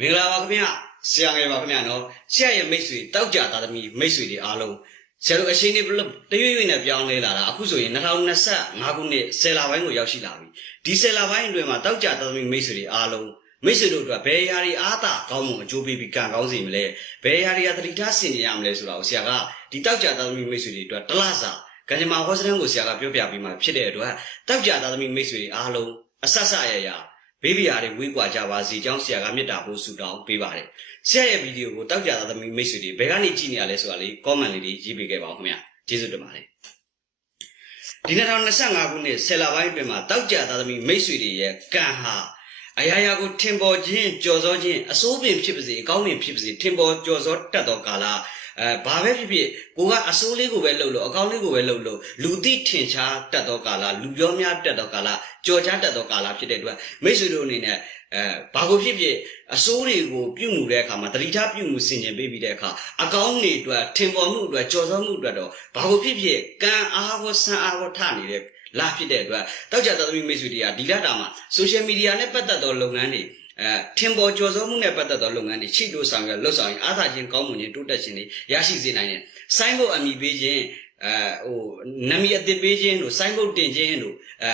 မင်္ဂလာပါခင်ဗျဆရာငယ်ပါခင်ဗျနော်ဆရာရဲ့မိတ်ဆွေတောက်ကြသားသမီးမိတ်ဆွေတွေအားလုံးဆရာတို့အရှင်နေဘလို့တရွေ့ရွေ့နဲ့ပြောင်းလဲလာတာအခုဆိုရင်2025ခုနှစ်ဆယ်လပိုင်းကိုရောက်ရှိလာပြီဒီဆယ်လပိုင်းအတွင်းမှာတောက်ကြသားသမီးမိတ်ဆွေတွေအားလုံးမိတ်ဆွေတို့အတွက်ဘယ်ဟာတွေအားသာကောင်းမှုအကျိုးပေးပြီးကံကောင်းစေမလဲဘယ်ဟာတွေကသတိထားဆင်ခြင်ရမလဲဆိုတာကိုဆရာကဒီတောက်ကြသားသမီးမိတ်ဆွေတွေအတွက်တလားစာကံကြမ္မာဟောစတန်ကိုဆရာကပြောပြပြီးမှဖြစ်တဲ့အတွက်တောက်ကြသားသမီးမိတ်ဆွေတွေအားလုံးအဆက်ဆက်ရရ ဘေးဘီယာတွေဝေးကွာကြပါစေကြောင်းဆရာကမေတ္တာပို့ဆုတောင်းပေးပါတယ်ဆရာရဲ့ဗီဒီယိုကိုတောက်ကြတာသမီးမိတ်ဆွေတွေဘယ်ကနေကြည့်နေရလဲဆိုတာလေး comment လေးတွေရေးပေးခဲ့ပါဦးခင်ဗျာကျေးဇူးတင်ပါတယ်ဒီ2025ခုနှစ်ဆယ်လပိုင်းအတွင်းမှာတောက်ကြတာသမီးမိတ်ဆွေတွေရဲ့ကံဟာအရာရာကိုထင်ပေါ်ခြင်းကြော်စောခြင်းအစိုးပင်ဖြစ်ပါစေအကောင်းပင်ဖြစ်ပါစေထင်ပေါ်ကြော်စောတတ်သောကာလ အဲဘာပဲဖြစ်ဖြစ်ကိုကအစိုးလေးကိုပဲလှုပ်လို့အကောင်းလေးကိုပဲလှုပ်လို့လူသိထင်ရှားတတ်သောကာလလူပြောများတတ်သောကာလကြော်ကြားတတ်သောကာလဖြစ်တဲ့အတွက်မိတ်ဆွေတို့အနေနဲ့အဲဘာကိုဖြစ်ဖြစ်အစိုးတွေကိုပြုမှုတဲ့အခါမှာတတိထားပြုမှုဆင်ခြင်ပေးပြီးတဲ့အခါအကောင်းတွေအတွက်ထင်ပေါ်မှုအတွက်ကြော်စောမှုအတွက်တော့ဘာကိုဖြစ်ဖြစ်ကံအားကိုဆန်းအားကိုထနေတဲ့လာဖြစ်တဲ့အတွက်တောက်ကြသမီးမိတ်ဆွေတွေကဒီလတာမှာ social media နဲ့ပတ်သက်သောလုပ်ငန်းတွေ အဲထင်ပေါ်ကျော်စောမှုနဲ့ပတ်သက်သောလုပ်ငန်းတွေချိတို့ဆောင်ရလှုပ်ဆောင်ရင်အားသာခြင်းကောင်းမွန်ခြင်းတိုးတက်ခြင်းတွေရရှိစေနိုင်တယ်။ဆိုင်းဘုတ်အမိပေးခြင်းအဲဟိုနမီအသစ်ပေးခြင်းတို့ဆိုင်းဘုတ်တင်ခြင်းတို့အဲ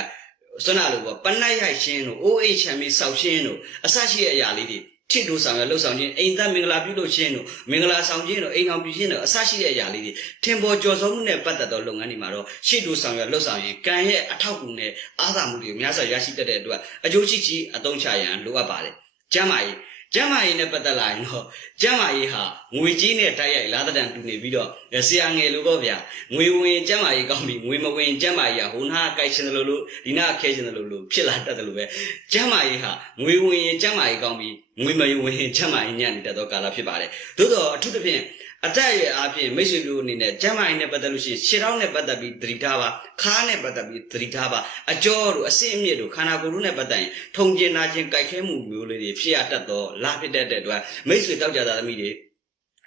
ဆွမ်းနာလို့ပေါ့ပနတ်ရိုက်ခြင်းတို့ OH ချမ်းပြီးစောက်ခြင်းတို့အစရှိတဲ့အရာလေးတွေ ချစ်တို့ဆောင်ရလှုပ်ဆောင်ခြင်းအိမ်သက်မင်္ဂလာပြုလုပ်ခြင်းတို့မင်္ဂလာဆောင်ခြင်းတို့အိမ်အောင်ပြုခြင်းတို့အစရှိတဲ့အရာလေးတွေထင်ပေါ်ကျော်စောမှုနဲ့ပတ်သက်သောလုပ်ငန်းတွေမှာတော့ချစ်တို့ဆောင်ရလှုပ်ဆောင်ရင်ကံရဲ့အထောက်အကူနဲ့အားသာမှုတွေကိုများစွာရရှိတတ်တဲ့အတွက်အကျိုးရှိရှိအသုံးချရန်လိုအပ်ပါတယ်ကျမ်းမာရေးကျမ်းမာရေးနဲ့ပတ်သက်လာရင်တော့ကျမ်းမာရေးဟာငွေကြီးနဲ့တိုက်ရိုက်လာတဲ့တန်တူနေပြီးတော့ဆရာငယ်လိုပေါ့ဗျာငွေဝင်ကျမ်းမာရေးကောင်းပြီငွေမဝင်ကျမ်းမာရေးဟာဟိုနားကိုက်ရှင်တယ်လို့လို့ဒီနားခဲရှင်တယ်လို့လို့ဖြစ်လာတတ်တယ်လို့ပဲကျမ်းမာရေးဟာငွေဝင်ရင်ကျမ်းမာရေးကောင်းပြီ ငွေမဝင်ရင်ကျမ်းမာရေးညံ့နေတတ်သောကာလဖြစ်ပါတယ်သို့တော့အထူးသဖြင့်အတက်အရွယ်အားဖြင့်မိတ်ဆွေတို့အနေနဲ့ကျမ်းမာရေးနဲ့ပတ်သက်လို့ရှိရင်ခြေထောက်နဲ့ပတ်သက်ပြီးသတိထားပါခါးနဲ့ပတ်သက်ပြီးသတိထားပါအကြောတို့အဆင့်အမြင့်တို့ခန္ဓာကိုယ်တို့နဲ့ပတ်သက်ရင်ထုံကျင်နာကျင်ကြိုက်ခဲမှုမျိုးလေးတွေဖြစ်ရတတ်သောလာဖြစ်တတ်တဲ့အတွက်မိတ်ဆွေတောက်ကြတာသမီးတွေ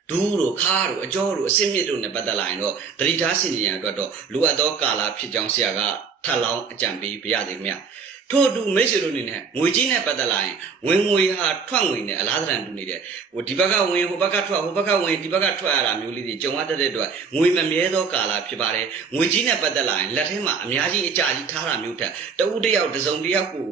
ဒူးတို့ခါးတို့အကြောတို့အဆင့်မြင့်တို့နဲ့ပတ်သက်လာရင်တော့သတိထားဆင်ခြင်ရန်အတွက်တော့လိုအပ်သောကာလဖြစ်ကြောင်းဆရာကထပ်လောင်းအကြံပေးပြရသေးခင်ဗျာ ထို့အတူမိတ်ဆွေတို့အနေနဲ့ငွေကြီးနဲ့ပတ်သက်လာရင်ဝင်ငွေဟာထွက်ငွေနဲ့အလားတန်တူနေတယ်ဟိုဒီဘက်ကဝင်ဟိုဘက်ကထွက်ဟိုဘက်ကဝင်ဒီဘက်ကထွက်ရတာမျိုးလေးတွေကြုံရတတ်တဲ့အတွက်ငွေမမြဲသောကာလဖြစ်ပါတယ်ငွေကြီးနဲ့ပတ်သက်လာရင်လက်ထဲမှာအများကြီးအကြကြီးထားတာမျိုးထက်တဦးတစ်ယောက်တစ်စုံတစ်ယောက်ကို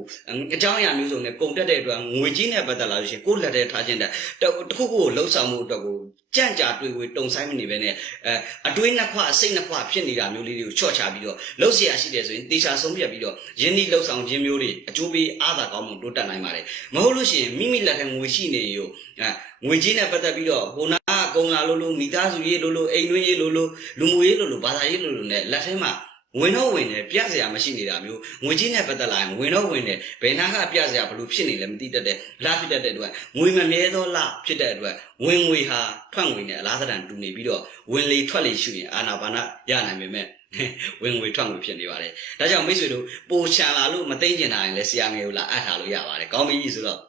အကြောင်းအရာမျိုးစုံနဲ့ကုန်တက်တဲ့အတွက်ငွေကြီးနဲ့ပတ်သက်လာလို့ရှိရင်ကိုယ့်လက်ထဲထားခြင်းတဲ့တစ်ခုခုကိုလှုပ်ဆောင်မှုအတွက်ကိုကြံ့ကြာတွေ့ဝေတုံဆိုင်မနေပဲနဲ့အဲအတွင်းနှစ်ခွစိတ်နှစ်ခွဖြစ်နေတာမျိုးလေးတွေကိုချော့ချပြီးတော့လှုပ်เสียရှိတယ်ဆိုရင်တေချာဆုံးဖြတ်ပြီးတော့ယင်းဒီလှုပ်ဆောင်ခြင်း မျိုးတွေအကျိုးပေးအားသာကောင်းမှုတိုးတက်နိုင်ပါတယ်မဟုတ်လို့ရှိရင်မိမိလက်ထဲငွေရှိနေရောအဲငွေကြီးနဲ့ပတ်သက်ပြီးတော့ဟိုနာကုံလာလို့လို့မိသားစုရေးလို့လို့အိမ်တွင်းရေးလို့လို့လူမှုရေးလို့လို့ဘာသာရေးလို့လို့ ਨੇ လက်ထဲမှာဝင်တော့ဝင်တယ်ပြစရာမရှိနေတာမျိုးငွေကြီးနဲ့ပတ်သက်လာရင်ဝင်တော့ဝင်တယ်ဘယ်နာကပြစရာဘလို့ဖြစ်နေလဲမသိတတ်တဲ့လဖြစ်တတ်တဲ့အတွက်ငွေမမြဲသောလဖြစ်တဲ့အတွက်ဝင်ငွေဟာထွက်ငွေနဲ့အလားတန်တူနေပြီးတော့ဝင်လေထွက်လေရှုရင်အာနာပါနရနိုင်ပေမဲ့ ဝင်ငွေထွက်ငွေဖြစ်နေပါတယ်ဒါကြောင့်မိတ်ဆွေတို့ပိုချန်လာလို့မသိကျင်တာရင်လည်းဆရာငယ်ကိုလာအပ်ထားလို့ရပါတယ်ကောင်းပြီဆိုတော့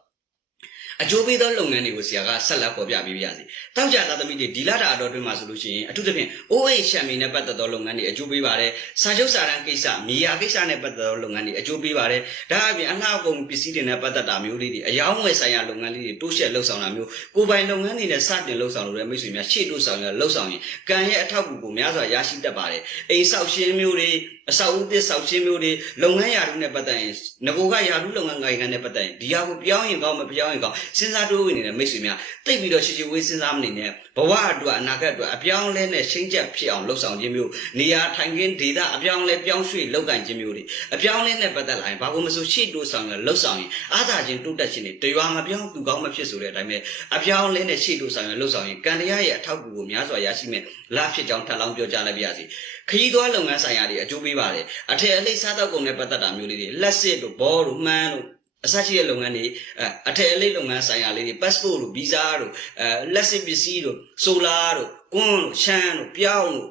အကျိုးပေးသောလုပ်ငန်းတွေကိုဆရာကဆက်လက်ပေါ်ပြပေးပါရစေ။တောက်ကြသားသမီးတွေဒီလတာတော်တွင်မှာဆိုလို့ရှိရင်အထူးသဖြင့် OA ရှမ်မီနဲ့ပတ်သက်သောလုပ်ငန်းတွေအကျိုးပေးပါတယ်။စာချုပ်စာတမ်းကိစ္စမြေယာကိစ္စနဲ့ပတ်သက်သောလုပ်ငန်းတွေအကျိုးပေးပါတယ်။ဒါအပြင်အလှအကုန်ပစ္စည်းတွေနဲ့ပတ်သက်တာမျိုးလေးတွေအယောင်းဝယ်ဆိုင်ရာလုပ်ငန်းလေးတွေတိုးရှက်လှုပ်ဆောင်တာမျိုးကိုယ်ပိုင်လုပ်ငန်းတွေနဲ့စတင်လှုပ်ဆောင်လို့တဲ့မိတ်ဆွေများရှေ့တိုးဆောင်ရလှုပ်ဆောင်ရင်ကံရဲ့အထောက်အကူကိုများစွာရရှိတတ်ပါတယ်။အိမ်ဆောက်ရှင်းမျိုးတွေ အဆောက်အဦသစ်ဆောက်ရှင်းမျိုးတွေလုပ်ငန်းရာထူးနဲ့ပတ်သက်ရင်ငကိုကရာထူးလုပ်ငန်းကိုင်ခံနဲ့ပတ်သက်ရင်ဒီဟာကိုပြောင်းရင်ကောင်းမပြောင်းရင်ကောင်းစဉ်းစားတိုးဝင်နေတဲ့မိတ်ဆွေများတိတ်ပြီးတော့ချီချီဝေးစဉ်းစားမနေနဲ့ ဘဝအတွက်အနာဂတ်အတွက်အပြောင်းလဲနဲ့ရှင်းချက်ဖြစ်အောင်လှုပ်ဆောင်ခြင်းမျိုးနေရာထိုင်ခင်းဒေသအပြောင်းလဲပြောင်းရွှေ့လုပ်ကင်ခြင်းမျိုးတွေအပြောင်းလဲနဲ့ပတ်သက်လာရင်ဘာလို့မဆိုရှေ့တိုးဆောင်ရလှုပ်ဆောင်ရင်အားသာခြင်းတိုးတက်ခြင်းတွေတရွာမပြောင်းသူကောင်းမဖြစ်ဆိုတဲ့အတိုင်းပဲအပြောင်းလဲနဲ့ရှေ့တိုးဆောင်ရလှုပ်ဆောင်ရင်ကံတရားရဲ့အထောက်အကူကိုများစွာရရှိမယ်လားဖြစ်ကြောင်းထပ်လောင်းပြောကြားလိုက်ပါရစေခရီးသွားလုပ်ငန်းဆိုင်ရာတွေအကျိုးပေးပါတယ်အထက်အလိပ်စားတော့ကုန်နဲ့ပတ်သက်တာမျိုးလေးတွေလက်စစ်တို့ဘောတို့မှန်းတို့ အစရှိတဲ့လုပ်ငန်းတွေအဲအထက်အလိပ်လုပ်ငန်းဆိုင်ရာလေးတွေ passport တို့ visa တို့အဲလက်စစ်ပစ္စည်းတို့ solar တို့ကွန်းတို့ရှမ်းတို့ပြောင်းတို့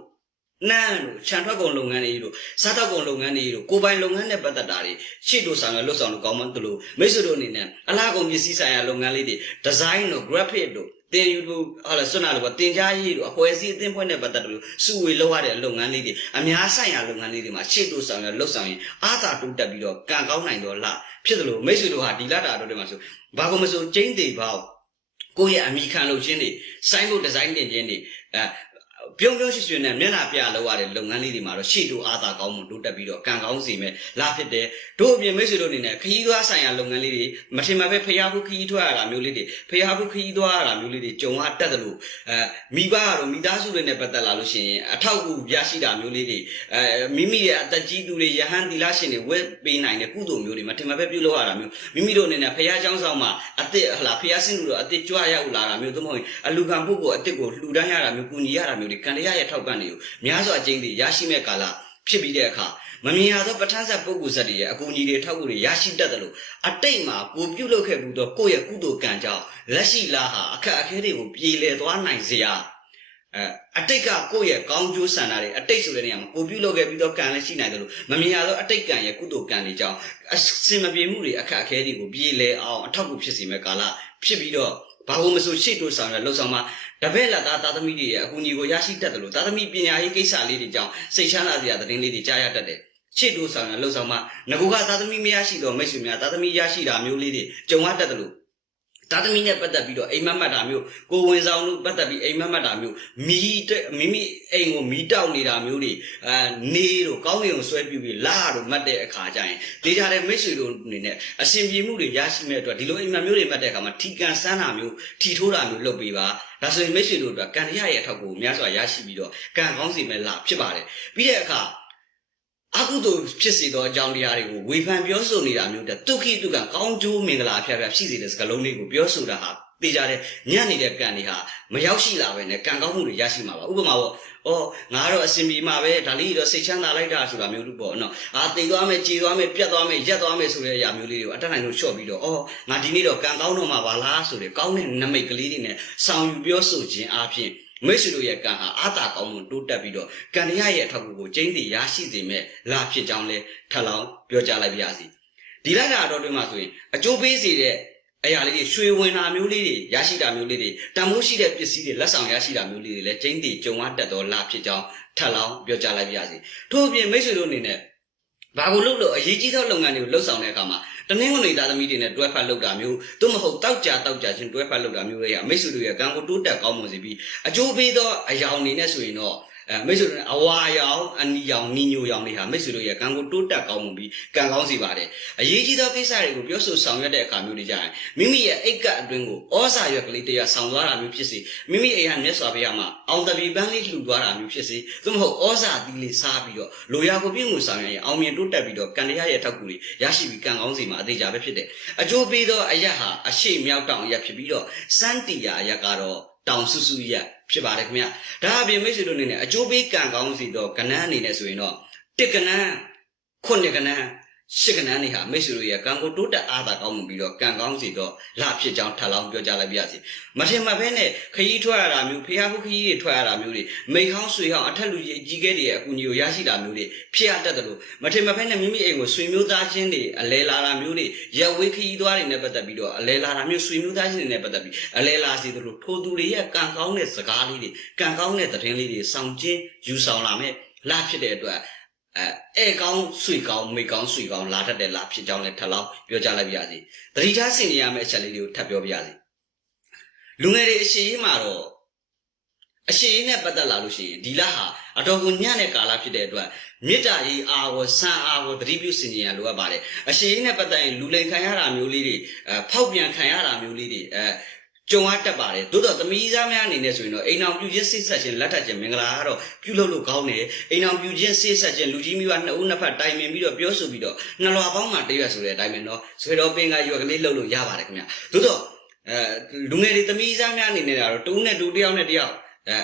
နန်းတို့ခြံထွက်ကုန်လုပ်ငန်းတွေတို့စားတော့ကုန်လုပ်ငန်းတွေတို့ကိုပိုင်လုပ်ငန်းနဲ့ပတ်သက်တာတွေရှေ့တို့ဆောင်ရလွတ်ဆောင်လို့ကောင်းမှန်းတို့လို့မိတ်ဆွေတို့အနေနဲ့အလားကုန်ပစ္စည်းဆိုင်ရာလုပ်ငန်းလေးတွေ design တို့ graphic တို့တင်ယူလို့ဟာလာစွမ်းနာလို့တင် जा ရေးတို့အပွဲစည်းအသင်းဖွဲ့နဲ့ပတ်သက်လို့စုဝေလောက်ရတဲ့လုပ်ငန်းလေးတွေအများဆိုင်ရာလုပ်ငန်းလေးတွေမှာရှေ့တို့ဆောင်ရလှုပ်ဆောင်ရင်အားသာတိုးတက်ပြီးတော့ကံကောင်းနိုင်တော့လားဖြစ်တယ်လို့မိတ်ဆွေတို့ဟာဒီလတာတို့တွေမှာဆိုဘာကုန်မဆိုကျင်းသေးပေါ့ကိုယ့်ရဲ့အမိခံလုပ်ခြင်းတွေစိုင်းဖို့ဒီဇိုင်းတင်ခြင်းတွေအဲ ပြုံးပြုံးရှိရွှင်နဲ့မျက်နှာပြလောက်ရတဲ့လုပ်ငန်းလေးတွေမှာတော့ရှေ့တို့အားသာကောင်းမှုတို့တက်ပြီးတော့ကံကောင်းစီမဲ့လာဖြစ်တယ်တို့အပြင်မိတ်ဆွေတို့အနေနဲ့ခရီးသွားဆိုင်ရာလုပ်ငန်းလေးတွေမထင်မှပဲဖျားဖို့ခရီးထွက်ရတာမျိုးလေးတွေဖျားဖို့ခရီးသွားရတာမျိုးလေးတွေကြုံရတတ်တယ်လို့အဲမိဘတို့မိသားစုတွေနဲ့ပတ်သက်လာလို့ရှိရင်အထောက်အကူရရှိတာမျိုးလေးတွေအဲမိမိရဲ့အသက်ကြီးသူတွေရဟန်းသီလရှင်တွေဝတ်ပေးနိုင်တဲ့ကုသိုလ်မျိုးတွေမထင်မှပဲပြုလုပ်ရတာမျိုးမိမိတို့အနေနဲ့ဖျားချောင်းဆောင်မှာအစ်စ်ဟလာဖျားစင်းလူတို့အစ်စ်ကြွရောက်လာတာမျိုးသို့မဟုတ်အလူခံပုဂ္ဂိုလ်အစ်စ်ကိုလှူဒန်းရတာမျိုးကူညီရတာမျိုးတွေကံတရားရဲ့ထောက်ပံ့တွေကိုများစွာအကျဉ်းတွေရရှိမဲ့ကာလဖြစ်ပြီးတဲ့အခါမမြင်ရသောပဋ္ဌာန်းဆက်ပုဂ္ဂိုလ်ဆက်တွေရဲ့အကူအညီတွေထောက်ကူတွေရရှိတတ်တယ်လို့အတိတ်မှာကိုပြုလုပ်ခဲ့ဘူးတော့ကိုယ့်ရဲ့ကုသိုလ်ကံကြောင့်လက်ရှိလာဟာအခက်အခဲတွေကိုပြေလည်သွားနိုင်စေရအဲအတိတ်ကကိုယ့်ရဲ့ကောင်းကျိုးဆန္ဒတွေအတိတ်ဆိုတဲ့နေရာမှာကိုပြုလုပ်ခဲ့ပြီးတော့ကံလည်းရှိနိုင်တယ်လို့မမြင်ရသောအတိတ်ကံရဲ့ကုသိုလ်ကံတွေကြောင့်အစင်မပြေမှုတွေအခက်အခဲတွေကိုပြေလည်အောင်အထောက်အကူဖြစ်စေမဲ့ကာလဖြစ်ပြီးတော့ ဘာလို့မဆိုရှေ့တို့ဆောင်ရလှုပ်ဆောင်မှာတပည့်လက်သားသားသမီးတွေရဲ့အကူအညီကိုရရှိတတ်တယ်လို့သားသမီးပညာရေးကိစ္စလေးတွေကြောင့်စိတ်ချမ်းသာစရာသတင်းလေးတွေကြားရတတ်တယ်ရှေ့တို့ဆောင်ရလှုပ်ဆောင်မှာငကူကသားသမီးမရရှိတော့မိတ်ဆွေများသားသမီးရရှိတာမျိုးလေးတွေကြုံရတတ်တယ်လို့ သားသမီးနဲ့ပတ်သက်ပြီးတော့အိမ်မက်မက်တာမျိုးကိုဝင်ဆောင်လို့ပတ်သက်ပြီးအိမ်မက်မက်တာမျိုးမီးတဲ့မိမိအိမ်ကိုမီးတောက်နေတာမျိုးတွေအဲနေတို့ကောင်းကင်ကိုဆွဲပြူပြီးလာတို့မှတ်တဲ့အခါကျရင်ဒေကြတဲ့မိတ်ဆွေတို့အနေနဲ့အရှင်ပြေမှုတွေရရှိမဲ့အတွက်ဒီလိုအိမ်မက်မျိုးတွေမှတ်တဲ့အခါမှာထီကန်ဆန်းတာမျိုးထီထိုးတာမျိုးလုပ်ပေးပါဒါဆိုရင်မိတ်ဆွေတို့အတွက်ကံရရဲ့အထောက်ကိုများစွာရရှိပြီးတော့ကံကောင်းစီမဲ့လာဖြစ်ပါတယ်ပြီးတဲ့အခါ အကုသိုလ်ဖြစ်စေသောအကြောင်းတရားတွေကိုဝေဖန်ပြောဆိုနေတာမျိုးတဲ့ဒုက္ခိတုကကောင်းကျိုးမင်္ဂလာအဖျားဖျားရှိစေတဲ့စကားလုံးလေးကိုပြောဆိုတာဟာသိကြတဲ့ညံ့နေတဲ့ကံတွေဟာမရောက်ရှိလာပဲနဲ့ကံကောင်းမှုတွေရရှိမှာပါဥပမာပေါ့ဩငါတော့အစင်ပြေမှာပဲဒါလေးတော့စိတ်ချမ်းသာလိုက်တာဆိုတာမျိုးလို့ပေါ့နော်အာတိတ်သွားမယ်ကြေသွားမယ်ပြတ်သွားမယ်ရက်သွားမယ်ဆိုတဲ့အရာမျိုးလေးတွေကိုအတက်နိုင်လို့လျှော့ပြီးတော့ဩငါဒီနေ့တော့ကံကောင်းတော့မှာပါလားဆိုတဲ့ကောင်းတဲ့နမိတ်ကလေးတွေနဲ့ဆောင်ယူပြောဆိုခြင်းအပြင် မိတ်ဆွေတို့ရဲ့ကံဟာအာသာကောင်းမှုတိုးတက်ပြီးတော့ကံရရဲ့အထောက်အကူကိုကျင်းတည်ရရှိစေမဲ့လာဖြစ်ကြောင်းလဲထပ်လောင်းပြောကြားလိုက်ပါရစေဒီလိုက်တာတော့တွင်မှာဆိုရင်အကျိုးပေးစေတဲ့အရာလေးတွေရွှေဝင်တာမျိုးလေးတွေရရှိတာမျိုးလေးတွေတန်ဖိုးရှိတဲ့ပစ္စည်းတွေလက်ဆောင်ရရှိတာမျိုးလေးတွေလည်းကျင်းတည်ကြုံရတတ်သောလာဖြစ်ကြောင်းထပ်လောင်းပြောကြားလိုက်ပါရစေထို့အပြင်မိတ်ဆွေတို့အနေနဲ့ ဘာကိုလုပ်လို့အရေးကြီးသောလုပ်ငန်းတွေကိုလှုပ်ဆောင်တဲ့အခါမှာတနင်္ဂနွေသားသမီးတွေနဲ့တွဲဖက်လုပ်တာမျိုးသို့မဟုတ်တောက်ကြတောက်ကြချင်းတွဲဖက်လုပ်တာမျိုးတွေကမိတ်ဆွေတို့ရဲ့ကံကိုတိုးတက်ကောင်းမွန်စေပြီးအကျိုးပေးသောအရာတွေနဲ့ဆိုရင်တော့ အဲမိတ်ဆွေတို့အဝါရောင်အနီရောင်နီညိုရောင်တွေဟာမိတ်ဆွေတို့ရဲ့ကံကိုတိုးတက်ကောင်းမွန်ပြီးကံကောင်းစေပါတယ်အရေးကြီးသောကိစ္စတွေကိုပြောဆိုဆောင်ရွက်တဲ့အခါမျိုးတွေကြရင်မိမိရဲ့အိတ်ကပ်အတွင်းကိုဩဇာရွက်ကလေးတရားဆောင်သွားတာမျိုးဖြစ်စေမိမိအိမ်ဟာမြတ်စွာဘုရားမှာအောင်တပီပန်းလေးလှူသွားတာမျိုးဖြစ်စေသို့မဟုတ်ဩဇာသီးလေးစားပြီးတော့လိုရာကိုပြည့်မှုဆောင်ရွက်ရင်အောင်မြင်တိုးတက်ပြီးတော့ကံတရားရဲ့ထောက်ကူတွေရရှိပြီးကံကောင်းစီမှာအသေးချာပဲဖြစ်တယ်အကျိုးပေးသောအရက်ဟာအရှိမြောက်တောင်အရက်ဖြစ်ပြီးတော့စန်းတီယာအရက်ကတော့တောင်ဆူဆူရက် ဖြစ်ပါတယ်ခင်ဗျဒါအပြင်မိတ်ဆွေတို့အနေနဲ့အကျိုးပေးကံကောင်းစီတော့ကဏ္ဍအနေနဲ့ဆိုရင်တော့တစ်ကဏ္ဍခုနှစ်ကဏ္ဍ ရှစ်ကဏ္ဍနေဟာမိတ်ဆွေတို့ရဲ့ကံကိုတိုးတက်အားသာကောင်းမှုပြီးတော့ကံကောင်းစီတော့လာဖြစ်ကြောင်းထပ်လောင်းပြောကြားလိုက်ပါရစေမထင်မှတ်ဘဲနဲ့ခရီးထွက်ရတာမျိုးဖျားဖူးခရီးတွေထွက်ရတာမျိုးတွေမိဟောင်းဆွေဟောင်းအထက်လူကြီးကြီးကဲတွေရဲ့အကူအညီကိုရရှိတာမျိုးတွေဖြစ်ရတတ်တယ်လို့မထင်မှတ်ဘဲနဲ့မိမိအိမ်ကိုဆွေမျိုးသားချင်းတွေအလဲလာတာမျိုးတွေရက်ဝေးခရီးသွားတွေနဲ့ပတ်သက်ပြီးတော့အလဲလာတာမျိုးဆွေမျိုးသားချင်းတွေနဲ့ပတ်သက်ပြီးအလဲလာစီတယ်လို့ထိုသူတွေရဲ့ကံကောင်းတဲ့စကားလေးတွေကံကောင်းတဲ့သတင်းလေးတွေဆောင်ကျင်းယူဆောင်လာမယ်လာဖြစ်တဲ့အတွက် အဲအဲကောင်းဆွေကောင်းမိကောင်းဆွေကောင်းလာတတ်တဲ့လာဖြစ်ကြောင်းလည်းထပ်လောင်းပြောကြလိုက်ပါရစေတတိထားဆင်နေရမယ့်အချက်လေးတွေကိုထပ်ပြောပြရစေလူငယ်တွေအရှိရေးမှာတော့အရှိရေးနဲ့ပတ်သက်လာလို့ရှိရင်ဒီလဟာအတော်ကိုညံ့တဲ့ကာလဖြစ်တဲ့အတွက်မေတ္တာရေးအားကိုစံအားကိုတတိပြုဆင်ခြင်ရလိုအပ်ပါတယ်အရှိရေးနဲ့ပတ်သက်ရင်လူလိန်ခံရတာမျိုးလေးတွေအဲဖောက်ပြန်ခံရတာမျိုးလေးတွေအဲ ကြုံရတတ်ပါတယ်သို့တော့သမီးစားများအနေနဲ့ဆိုရင်တော့အိမ်အောင်ပြုခြင်းစိတ်ဆက်ခြင်းလက်ထပ်ခြင်းမင်္ဂလာကတော့ပြုလုပ်လို့ကောင်းတယ်အိမ်အောင်ပြုခြင်းစိတ်ဆက်ခြင်းလူကြီးမျိုးကနှစ်ဦးနှစ်ဖက်တိုင်ပင်ပြီးတော့ပြောဆိုပြီးတော့နှလွာပေါင်းမှတရွတ်ဆိုတဲ့အတိုင်းပဲเนาะဆွေတော်ပင်ကရွက်ကလေးလှုပ်လို့ရပါတယ်ခင်ဗျသို့တော့အဲလူငယ်တွေသမီးစားများအနေနဲ့ကတော့တူးနဲ့တူတယောက်နဲ့တယောက်အဲ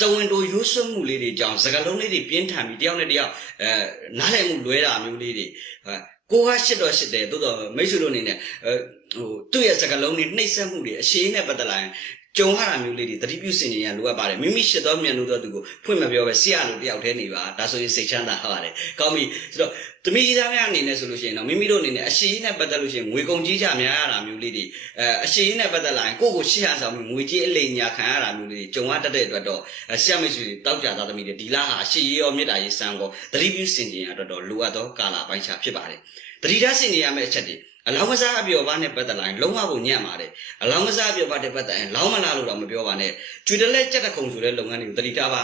တဝင်တိုရိုးစွမှုလေးတွေကြောင့်စကလုံးလေးတွေပြင်းထန်ပြီးတယောက်နဲ့တယောက်အဲနားလည်မှုလွဲတာမျိုးလေးတွေအဲကိုကရှစ်တော့ရှစ်တယ်သို့တော့မိတ်ဆွေတို့အနေနဲ့အဲ ဟိုသူ့ရဲ့စကလုံးတွေနှိပ်စက်မှုတွေအရှိန်နဲ့ပတ်သက်လာရင်ကြုံရတာမျိုးလေးတွေတတိပြုစင်နေရလိုအပ်ပါတယ်မိမိရှစ်တော်မြန်လို့တော့သူကိုဖွင့်မပြောပဲဆရာလိုတယောက်တည်းနေပါဒါဆိုရင်စိတ်ချမ်းသာဟုတ်ပါတယ်ကောင်းပြီဆိုတော့သမီးကြီးသားများအနေနဲ့ဆိုလို့ရှိရင်တော့မိမိတို့အနေနဲ့အရှိန်နဲ့ပတ်သက်လို့ရှိရင်ငွေကုန်ကြီးကြများရတာမျိုးလေးတွေအဲအရှိန်နဲ့ပတ်သက်လာရင်ကိုယ့်ကိုရှေ့ရဆောင်ပြီးငွေကြီးအလိမ်ညာခံရတာမျိုးလေးတွေကြုံရတတ်တဲ့အတွက်တော့ဆရာမရှိတွေတောက်ကြသားသမီးတွေဒီလားဟာအရှိန်ရောမေတ္တာရေးစံကိုတတိပြုစင်ခြင်းရတော့တော့လိုအပ်သောကာလပိုင်းခြားဖြစ်ပါတယ်တတိထားစင်နေရမယ့်အချက်တွေ အအလောင်းကစားအပြောပါနဲ့ပတ်သက်လာရင်လုံးဝကိုညံ့ပါတယ်အလောင်းကစားအပြောပါတဲ့ပတ်သက်ရင်လောင်းမလားလို့တော့မပြောပါနဲ့ကျွေတလဲကြက်တခုံဆိုတဲ့လုပ်ငန်းတွေကိုတတိထားပါ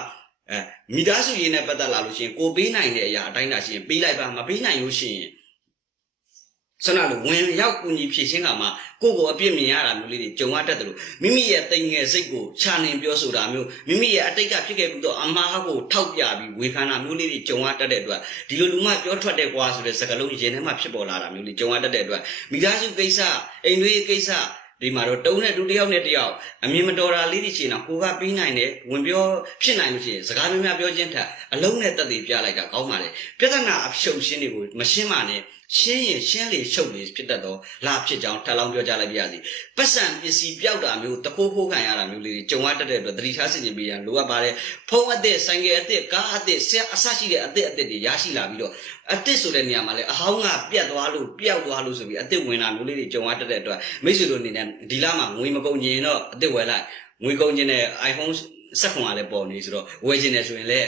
အဲမိသားစုရေးနဲ့ပတ်သက်လာလို့ရှိရင်ကိုပေးနိုင်တဲ့အရာအတိုင်းတာရှိရင်ပေးလိုက်ပါမပေးနိုင်လို့ရှိရင် ဆန္ဒလိုဝင်ရောက်ကူညီဖြည့်ရှင်းကမှကိုယ့်ကိုအပြစ်မြင်ရတာမျိုးလေးတွေကြုံရတတ်တယ်လို့မိမိရဲ့တိမ်ငယ်စိတ်ကိုခြာနေပြောဆိုတာမျိုးမိမိရဲ့အတိတ်ကဖြစ်ခဲ့ပြီးတော့အမှားကိုထောက်ပြပြီးဝေဖန်တာမျိုးလေးတွေကြုံရတတ်တဲ့အတွက်ဒီလိုလူမှပြောထွက်တဲ့ကွာဆိုတဲ့စကားလုံးရင်ထဲမှာဖြစ်ပေါ်လာတာမျိုးလေးကြုံရတတ်တဲ့အတွက်မိသားစုကိစ္စအိမ်တွေကိစ္စဒီမှာတော့တုံးတဲ့ဒုတစ်ယောက်နဲ့တစ်ယောက်အမြင်မတော်တာလေးတွေရှိရင်တော့ကိုကပြီးနိုင်တယ်ဝင်ပြောဖြစ်နိုင်လို့ရှိရင်စကားများများပြောချင်းထက်အလုံးနဲ့တက်တည်ပြလိုက်တာကောင်းပါလေပြဿနာအဖြုတ်ရှင်းတွေကိုမရှင်းပါနဲ့ ရှင်းရင်ရှင်းလေရှုပ်လေဖြစ်တတ်တော့လာဖြစ်ကြောင်းထပ်လောင်းပြောကြလိုက်ပါရစေပတ်စံပစ္စည်းပြောက်တာမျိုးတခိုးခိုးခံရတာမျိုးလေးတွေကြုံရတတ်တဲ့အတွက်သတိထားဆင်ခြင်ပေးရန်လိုအပ်ပါတယ်ဖုံးအသစ်ဆိုင်ကယ်အသစ်ကားအသစ်ဆက်အဆရှိတဲ့အသစ်အသစ်တွေရရှိလာပြီးတော့အသစ်ဆိုတဲ့နေရာမှာလည်းအဟောင်းကပြတ်သွားလို့ပျောက်သွားလို့ဆိုပြီးအသစ်ဝင်လာမျိုးလေးတွေကြုံရတတ်တဲ့အတွက်မိတ်ဆွေတို့အနေနဲ့ဒီလမှာငွေမကုန်ကျင်တော့အသစ်ဝယ်လိုက်ငွေကုန်ကျင်တဲ့ iPhone 16ကလည်းပေါ်နေဆိုတော့ဝယ်ကျင်တယ်ဆိုရင်လည်း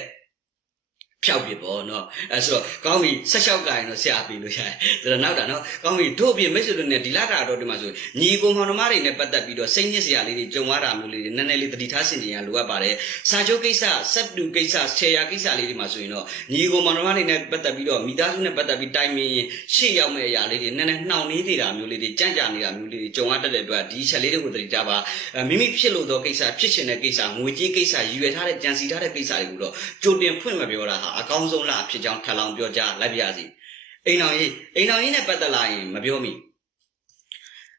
ဖြောက်ပြပေါ့နော်အဲဆိုတော့ကောင်းပြီဆက်လျှောက်ကရင်တော့ဆရာပြီလို့ရတယ်ဒါတော့နောက်တာနော်ကောင်းပြီတို့အပြင်မိတ်ဆွေတို့နဲ့ဒီလာတာတော့ဒီမှာဆိုညီကုံမောင်နှမတွေနဲ့ပတ်သက်ပြီးတော့စိတ်ညစ်စရာလေးတွေကြုံရတာမျိုးလေးတွေနည်းနည်းလေးတတိထားဆင်ခြင်ရလိုအပ်ပါတယ်စာချုပ်ကိစ္စစက်တူကိစ္စဆယ်ရာကိစ္စလေးတွေမှာဆိုရင်တော့ညီကုံမောင်နှမတွေနဲ့ပတ်သက်ပြီးတော့မိသားစုနဲ့ပတ်သက်ပြီးတိုင်ပင်ရင်ရှေ့ရောက်မဲ့အရာလေးတွေနည်းနည်းနှောင့်နှေးနေတာမျိုးလေးတွေကြံ့ကြာနေတာမျိုးလေးတွေကြုံရတတ်တဲ့အတွက်ဒီချက်လေးတွေကိုတတိထားပါအဲမိမိဖြစ်လို့တော့ကိစ္စဖြစ်ရှင်တဲ့ကိစ္စငွေကြေးကိစ္စရည်ရွယ်ထားတဲ့ကြံစီထားတဲ့ကိစ္စတွေကိုတော့ကြိုတင်ဖွင့်မပြောတာဟာအကောင်းဆုံးလားဖြစ်ကြောင်းထပ်လောင်းပြောကြလိုက်ပါရစေအိမ်တော်ကြီးအိမ်တော်ကြီးနဲ့ပတ်သက်လာရင်မပြောမိ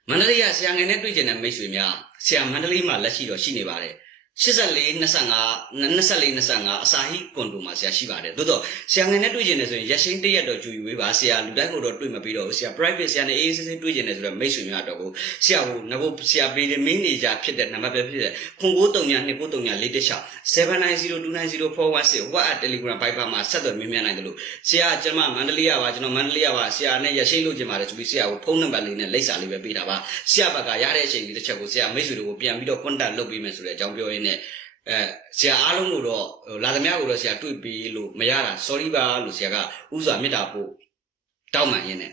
မန္တလေးကဆရာငယ်နဲ့တွေ့ကျင်တဲ့မိတ်ဆွေများဆရာမန္တလေးမှာလက်ရှိတော့ရှိနေပါတယ် 84 25 24 25အစာဟိကွန်ဒိုမှာဆရာရှိပါတယ်သို့တော့ဆရာငယ်နဲ့တွေ့ကျင်တယ်ဆိုရင်ရက်ရှိန်တရက်တော့ဂျူယူဝေးပါဆရာလူတိုင်းကိုတော့တွေ့မပြီးတော့ဘူးဆရာ private ဆရာနဲ့အေးအေးဆေးဆေးတွေ့ကျင်တယ်ဆိုတော့မိတ်ဆွေများတော့ကိုဆရာကိုငါကိုဆရာပေးတယ်မင်းနေကြဖြစ်တဲ့နံပါတ်ပဲဖြစ်တဲ့ခွန်ကိုတုံညာ29တုံညာ416 79029416 WhatsApp Telegram Viber မှာဆက်သွယ်မြင်မြန်နိုင်တယ်လို့ဆရာကျွန်မမန္တလေးရပါကျွန်တော်မန္တလေးရပါဆရာနဲ့ရက်ရှိန်လို့ကျင်ပါတယ်ဆိုပြီးဆရာကိုဖုန်းနံပါတ်လေးနဲ့လိပ်စာလေးပဲပေးတာပါဆရာဘက်ကရတဲ့အချိန်ဒီတစ်ချက်ကိုဆရာမိတ်ဆွေတို့ကိုပြန်ပြီးတော့ contact လုပ်ပေးမယ်ဆိုတဲ့အကြောင်းပြောရင်းနဲ့အဲဆရာအားလုံးကိုတော့လာသမျှကိုတော့ဆရာတွေ့ပြီးလို့မရတာ sorry ပါလို့ဆရာကဥစွာမေတ္တာပို့တောင်းပန်ရင်းနဲ့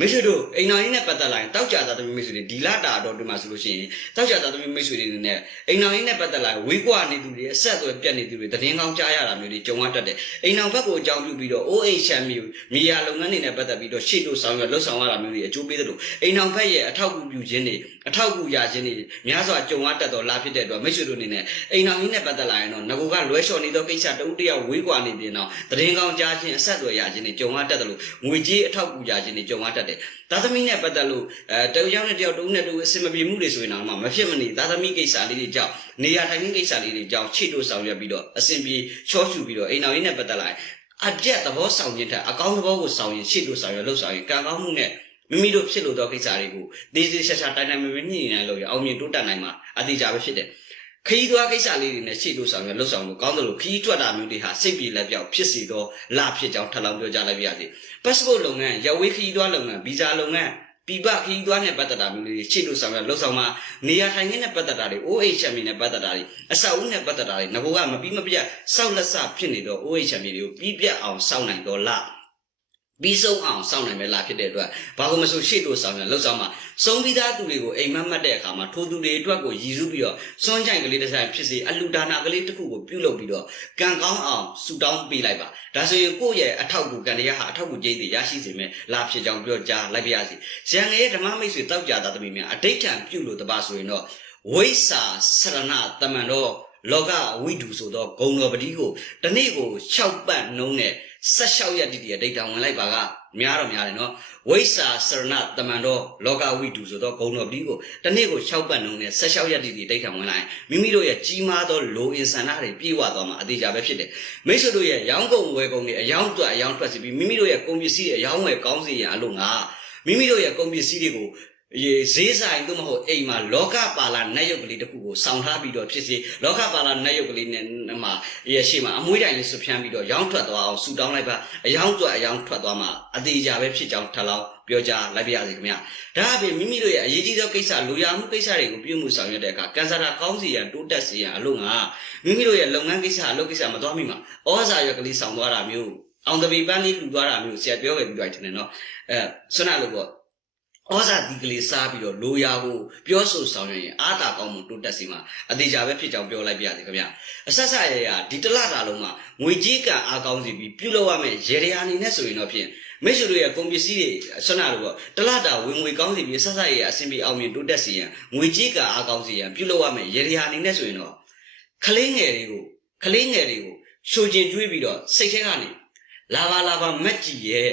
မိတ်ဆွေတို့အိမ်တော်ရင်းနဲ့ပတ်သက်လာရင်တောက်ကြတာသမီးမိတ်ဆွေတွေဒီလာတာတော့ဒီမှာဆိုလို့ရှိရင်တောက်ကြတာသမီးမိတ်ဆွေတွေနေနဲ့အိမ်တော်ရင်းနဲ့ပတ်သက်လာရင်ဝေးကွာနေသူတွေအဆက်အသွယ်ပြတ်နေသူတွေတည်င်းကောင်းကြားရတာမျိုးတွေကြုံရတတ်တယ်အိမ်တော်ဘက်ကိုအကြောင်းပြုပြီးတော့အိုးအိမ်ရှမ်းမျိုးမြေယာလုပ်ငန်းတွေနဲ့ပတ်သက်ပြီးတော့ရှေ့လို့ဆောင်ရွက်လှုပ်ဆောင်ရတာမျိုးတွေအကျိုးပေးတယ်လို့အိမ်တော်ဘက်ရဲ့အထောက်အကူပြုခြင်းတွေအထောက်အကူရခြင်းတွေများစွာကြုံရတတ်တော့လာဖြစ်တဲ့အတွက်မိတ်ဆွေတို့အနေနဲ့အိမ်တော်ရင်းနဲ့ပတ်သက်လာရင်တော့ငကိုကလွဲလျှော်နေသောကိစ္စတဦးတယောက်ဝေးကွာနေပြင်တော့တည်င်းကောင်းကြားခြင်းအဆက်အသွယ်ရခြင်းတွေကြုံရတတ်တယ်လို့ငွေကြေးအထောက်အကူရခြင်းတွေကြုံရတတ်တယ်သားသမီးနဲ့ပတ်သက်လို့အဲတယောက်နဲ့တယောက်တဦးနဲ့တဦးအဆင်မပြေမှုတွေဆိုရင်တော့မဖြစ်မနေသားသမီးကိစ္စလေးတွေကြောင့်နေရာထိုင်ခင်းကိစ္စလေးတွေကြောင့်ချစ်တို့ဆောင်ရွက်ပြီးတော့အဆင်ပြေချောချူပြီးတော့အိမ်တော်ရင်းနဲ့ပတ်သက်လာရင်အပြတ်သဘောဆောင်ခြင်းထက်အကောင်းသဘောကိုဆောင်ရင်ချစ်တို့ဆောင်ရွက်လှုပ်ဆောင်ရင်ကံကောင်းမှုနဲ့မိမိတို့ဖြစ်လို့သောကိစ္စတွေကိုဒေးသေးရှာရှာတိုင်တိုင်မမညှိနေနိုင်လို့ရအောင်မြင်တိုးတက်နိုင်မှာအသေးချာပဲဖြစ်တယ် ခရီးသွားကိစ္စလေးတွေနဲ့ရှေ့လို့ဆောင်ရလှုပ်ဆောင်လို့ကောင်းတယ်လို့ခရီးထွက်တာမျိုးတွေဟာစိတ်ပြေလက်ပြောက်ဖြစ်စီတော့လာဖြစ်ကြောင်းထပ်လောင်းပြောကြလိုက်ပါရစေ။ passport လုပ်ငန်းရဝေးခရီးသွားလုပ်ငန်းဗီဇာလုပ်ငန်းပြပခရီးသွားနဲ့ပတ်သက်တာမျိုးလေးရှေ့လို့ဆောင်ရလှုပ်ဆောင်မှာနေရာထိုင်ခင်းနဲ့ပတ်သက်တာတွေ OHM နဲ့ပတ်သက်တာတွေအဆောက်အဦနဲ့ပတ်သက်တာတွေငကိုကမပြီးမပြတ်စောက်လက်စဖြစ်နေတော့ OHM တွေကိုပြီးပြတ်အောင်စောင့်နိုင်တော့လား ပြီးဆုံးအောင်စောင့်နိုင်မဲ့လာဖြစ်တဲ့အတွက်ဘာကိုမဆိုရှေ့တို့ဆောင်ရလှုပ်ဆောင်မှာဆုံးပြီးသားသူတွေကိုအိမ်မက်မှတ်တဲ့အခါမှာထိုသူတွေအတွက်ကိုရည်စူးပြီးတော့စွန့်ကြိုင်ကလေးတစ်ဆိုင်ဖြစ်စေအလူဒါနာကလေးတစ်ခုကိုပြုလုပ်ပြီးတော့ကံကောင်းအောင်ဆူတောင်းပေးလိုက်ပါဒါဆိုရင်ကိုယ့်ရဲ့အထောက်ကူကံတရားဟာအထောက်ကူကျိန်းတွေရရှိစေမယ်လာဖြစ်ကြောင်းပြောကြားလိုက်ပါရစေဇံငယ်ဓမ္မမိတ်ဆွေတောက်ကြတာသမီးများအဋိဋ္ဌံပြုလို့တပါဆိုရင်တော့ဝိစာစရဏတမန်တော်လောကဝိတုဆိုတော့ဂုံတော်ပတိကိုတနေ့ကို6ပတ်နှုံးတဲ့ 16ရက်တိတိအတိတ်တောင်ဝင်လိုက်ပါကများတော့များတယ်နော်ဝိဆာစရဏတမန်တော်လောကဝိတုဆိုတော့ဂုံတော်ပြီးကိုတနေ့ကို6ပတ်နှုန်းနဲ့16ရက်တိတိအတိတ်တောင်ဝင်လိုက်မိမိတို့ရဲ့ကြီးမားသောလိုအင်ဆန္ဒတွေပြည့်ဝသွားမှာအသေးချာပဲဖြစ်တယ်မိတ်ဆွေတို့ရဲ့ရောင်းကုန်ဝယ်ကုန်တွေအယောင်းတွက်အယောင်းတွက်စီပြီးမိမိတို့ရဲ့ကုန်ပစ္စည်းအယောင်းဝယ်ကောင်းစီရန်အလို့ငါမိမိတို့ရဲ့ကုန်ပစ္စည်းတွေကို ဈေးဆိုင်သို့မဟုတ်အိမ်မှာလောကပါလာနတ်ရုပ်ကလေးတစ်ခုကိုစောင်းထားပြီးတော့ဖြစ်စေလောကပါလာနတ်ရုပ်ကလေးနဲ့မှာရေရှိမှာအမွှေးတိုင်လေးဆွဖြန်းပြီးတော့ရောင်းထွက်သွားအောင်ဆူတောင်းလိုက်ပါအယောင်းတွက်အယောင်းထွက်သွားမှာအသေးကြပဲဖြစ်ကြောင်းထပ်လောင်းပြောကြားလိုက်ပါရစေခင်ဗျာဒါအပြင်မိမိတို့ရဲ့အရေးကြီးသောကိစ္စလူရမှုကိစ္စတွေကိုပြုမှုဆောင်ရွက်တဲ့အခါကန်ဆာတာကောင်းစီရန်တိုးတက်စီရန်အလို့ငါမိမိတို့ရဲ့လုပ်ငန်းကိစ္စအလုပ်ကိစ္စမသွားမိမှာဩဇာရွက်ကလေးဆောင်သွားတာမျိုးအောင်တပီပန်းလေးလူသွားတာမျိုးဆရာပြောခဲ့ပြီးတော့ထင်တယ်နော်အဲဆွမ်းနာလို့ပေါ့ ဩဩဇာတိကလေးစားပြီးတော့လိုရာကိုပြောဆိုဆောင်ရွက်ရင်အာတာကောင်းမှုတိုးတက်စီမှာအသေးချာပဲဖြစ်ကြောင်းပြောလိုက်ပြရစီခင်ဗျအဆက်ဆက်ရရဒီတလတာလုံးမှာငွေကြီးကအားကောင်းစီပြီးပြုလုပ်ရမယ်ရေရရာအနေနဲ့ဆိုရင်တော့ဖြင့်မိတ်ဆွေတို့ရဲ့ကုန်ပစ္စည်းတွေဆွမ်းနာလို့ပေါ့တလတာဝင်ငွေကောင်းစီပြီးဆက်ဆက်ရရအဆင်ပြေအောင်မြင်တိုးတက်စီရန်ငွေကြီးကအားကောင်းစီရန်ပြုလုပ်ရမယ်ရေရရာအနေနဲ့ဆိုရင်တော့ခလေးငယ်တွေကိုခလေးငယ်တွေကိုရှိုကျင်ကျွေးပြီးတော့စိတ်ထဲကနေလာပါလာပါမက်ကြီးရဲ့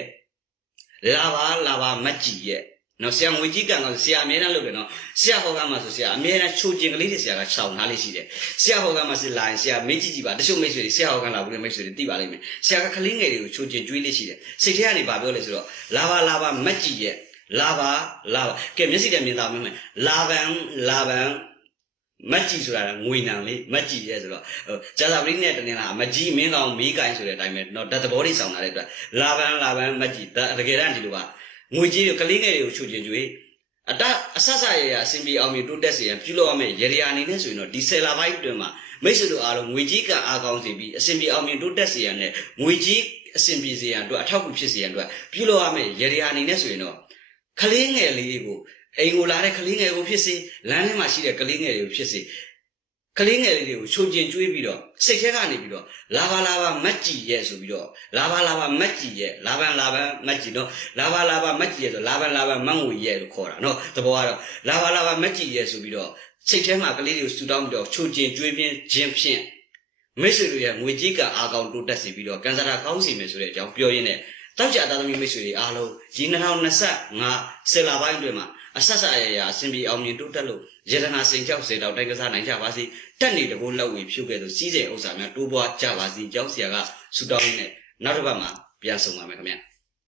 လာပါလာပါမက်ကြီးရဲ့ နော်ဆရာငွေကြီးကန်တော့ဆရာအမြဲတမ်းလုပ်တယ်နော်ဆရာဟောကမှဆိုဆရာအမြဲတမ်းချိုးကျင်ကလေးတွေဆရာကရှောင်ထားလေးရှိတယ်ဆရာဟောကမှဆိုလာရင်ဆရာမေးကြည့်ကြည့်ပါတချို့မိတ်ဆွေတွေဆရာဟောကလာဘူးလေမိတ်ဆွေတွေသိပါလိမ့်မယ်ဆရာကကလေးငယ်တွေကိုချိုးကျင်ကျွေးလေးရှိတယ်စိတ်ထဲကနေဗာပြောလဲဆိုတော့လာပါလာပါမက်ကြီးရဲ့လာပါလာပါကဲမျက်စိနဲ့မြင်တာမင်းမယ်လာဗန်လာဗန်မက်ကြီးဆိုတာကငွေနံလေးမက်ကြီးရဲ့ဆိုတော့ဟိုဂျာသာပရိနဲ့တနေလားမကြီးမင်းကောင်မီးကိုင်းဆိုတဲ့အတိုင်းပဲတော့ဓာတ်သဘောလေးဆောင်လာတဲ့အတွက်လာဗန်လာဗန်မက်ကြီးဒါတကယ်တမ်းဒီလိုပါ ငွေကြီးတွေကလေးငယ်တွေကိုချူချင်ကြွေအတအဆဆရရအစင်ပြေအောင်မြေတိုးတက်စေရန်ပြုလုပ်ရမယ့်ရေရာအနေနဲ့ဆိုရင်တော့ဒီဆယ်လာဘိုက်တွင်မှာမိတ်ဆွေတို့အားလုံးငွေကြီးကအားကောင်းစေပြီးအစင်ပြေအောင်မြေတိုးတက်စေရန်နဲ့ငွေကြီးအစင်ပြေစေရန်အတွက်အထောက်အကူဖြစ်စေရန်အတွက်ပြုလုပ်ရမယ့်ရေရာအနေနဲ့ဆိုရင်တော့ကလေးငယ်လေးကိုအိမ်ကိုလာတဲ့ကလေးငယ်ကိုဖြစ်စေလမ်းထဲမှာရှိတဲ့ကလေးငယ်တွေကိုဖြစ်စေ ကလေးငယ်လေးတွေကိုချိုကျင်ကျွေးပြီးတော့စိတ်ထဲကနေပြီးတော့လာပါလာပါမက်ကြီးရဲ့ဆိုပြီးတော့လာပါလာပါမက်ကြီးရဲ့လာပန်လာပန်မက်ကြီးနော်လာပါလာပါမက်ကြီးရဲ့ဆိုလာပါလာပါမန့်ငွေရဲ့လို့ခေါ်တာနော်သဘောကတော့လာပါလာပါမက်ကြီးရဲ့ဆိုပြီးတော့စိတ်ထဲမှာကလေးတွေကိုစူတောင်းပြီးတော့ချိုကျင်ကျွေးပြင်းခြင်းဖြင့်မိတ်ဆွေတို့ရဲ့ငွေကြီးကအားကောင်းတိုးတက်စေပြီးတော့ကန်ဆာတာကောင်းစီမယ်ဆိုတဲ့အကြောင်းပြောရင်းနဲ့တောက်ကြသားသမီးမိတ်ဆွေတွေအားလုံးဒီ2025ဆယ်လပိုင်းအတွင်းမှာ အဆက်ဆက်အရာရာအစဉ်ပြေအောင်မြင်တိုးတက်လို့ရတနာစိန်ချောက်စေတောက်တိုက်ကစားနိုင်ကြပါစေတက်နေတကောလောက်ဝေဖြုတ်ခဲ့သူစီးစိမ်ဥစ္စာများတိုးပွားကြပါစေကြောင်းဆရာကစူတောင်းရင်းနဲ့နောက်တစ်ပတ်မှာပြန်ဆုံပါမယ်ခင်ဗျာ